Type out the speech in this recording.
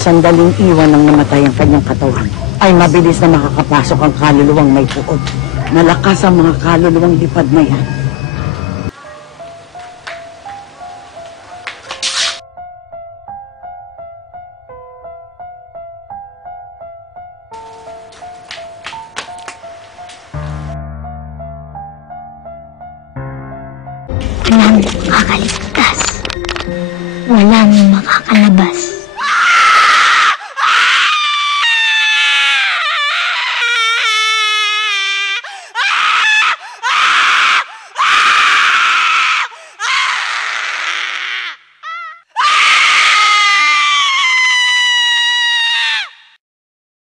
sandaling iwan ng namatay ang kanyang katawan, ay mabilis na makakapasok ang kaluluwang may puot. Malakas ang mga kaluluwang lipad na yan. Walang makakaligtas.